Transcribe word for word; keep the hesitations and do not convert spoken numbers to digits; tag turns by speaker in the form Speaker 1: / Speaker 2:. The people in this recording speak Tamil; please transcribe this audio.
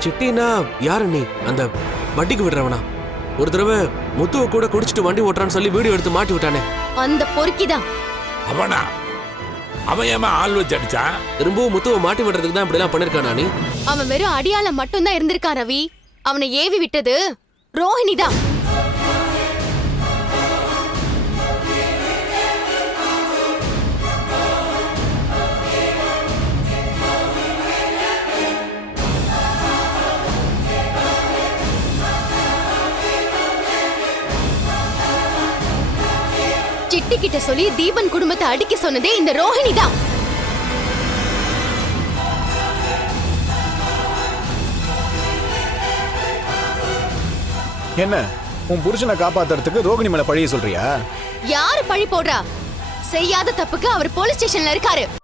Speaker 1: சிட்டினா யாரு நீ? அந்த வட்டிக்கு விடுறவனா? ஒரு தடவை முத்துவ கூட குடிச்சிட்டு வண்டி ஓட்டுறான்னு சொல்லி வீடியோ எடுத்து மாட்டி விட்டானே,
Speaker 2: அந்த பொறுக்கிதான்
Speaker 3: அவனா? அவன் ஏமா ஆள் வச்சு அடிச்சான்?
Speaker 1: திரும்பவும் முத்துவ மாட்டி விடுறதுக்கு தான் இப்படி எல்லாம் பண்ணிருக்கானா நீ?
Speaker 2: அவன் வெறும் அடியால மட்டும் தான் இருந்திருக்கான் ரவி. அவனை ஏவி விட்டது ரோஹிணி தான். சிட்டி கிட்ட சொல்லி தீபன் குடும்பத்தை அடிக்க சொன்னதே இந்த ரோஹிணி தான்.
Speaker 4: என்ன உன் புருஷனை காப்பாத்துறதுக்கு ரோகிணி மேல பழிய சொல்றியா?
Speaker 2: யாரு பழி போடுறா? செய்யாத தப்புக்கு அவர் போலீஸ் ஸ்டேஷன்ல இருக்காரு.